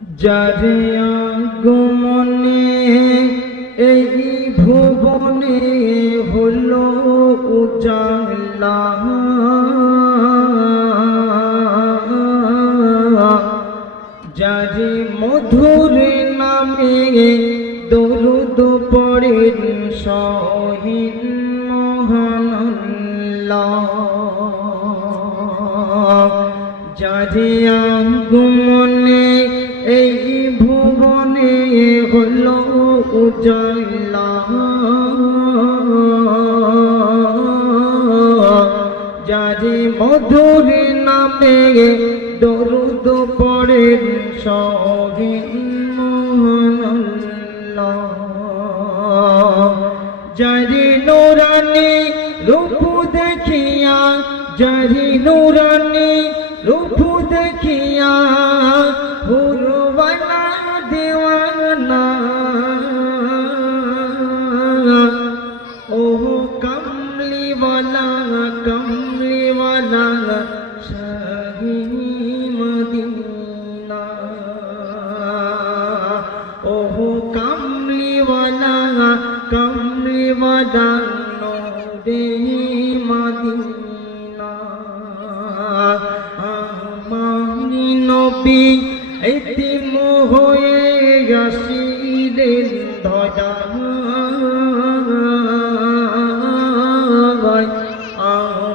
যারে আগমনে এই ভুবনে হলো উজালা। যারে মধুর নামে দরুদ পড়েন শহীদ মহানল্লাহ। যারে আগমনে এই ভুবনে হলো উজালা যারে মধুর নামে দরুদ সহিন মোহনল্লাহ যারি নুরানি রূপ দেখিয়া যারি নুরানি রূপ দেখিয়া কমলিওয়ালা নূরে মদিনা আমারি নবী এতিম হয়ে আসিলেন দয়া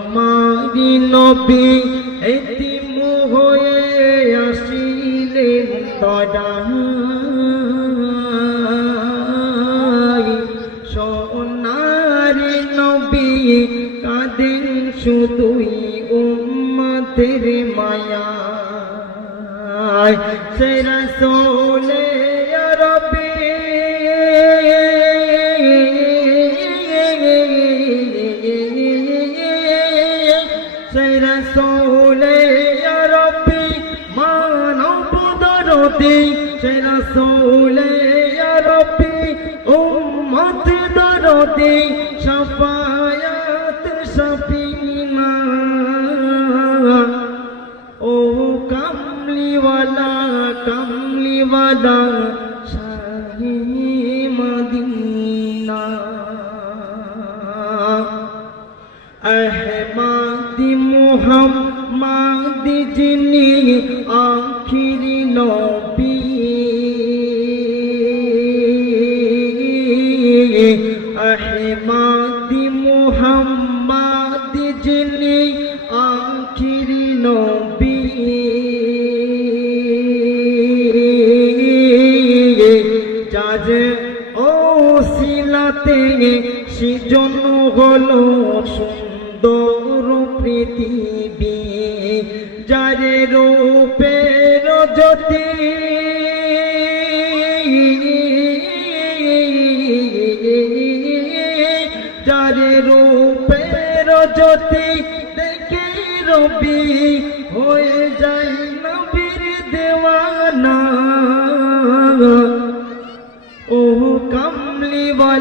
আমারি নবী আসিলেন দয়া। উম্মতের মায়া সেরা সোলে রবি সেরা সোলে রবি মানব দরদি। সেরা সোলে রবি উম্মত দরদি। শফায়াত কমলিওয়ালা শাহী মদিনা। আহমাদি মুহাম্মাদ যিনি আখিরি নবী। শিলাতে সৃজন হলো সুন্দর পৃথিবী, যারে রূপের জ্যোতি যারে রূপের জ্যোতি দেখে রবি হয়ে যায়।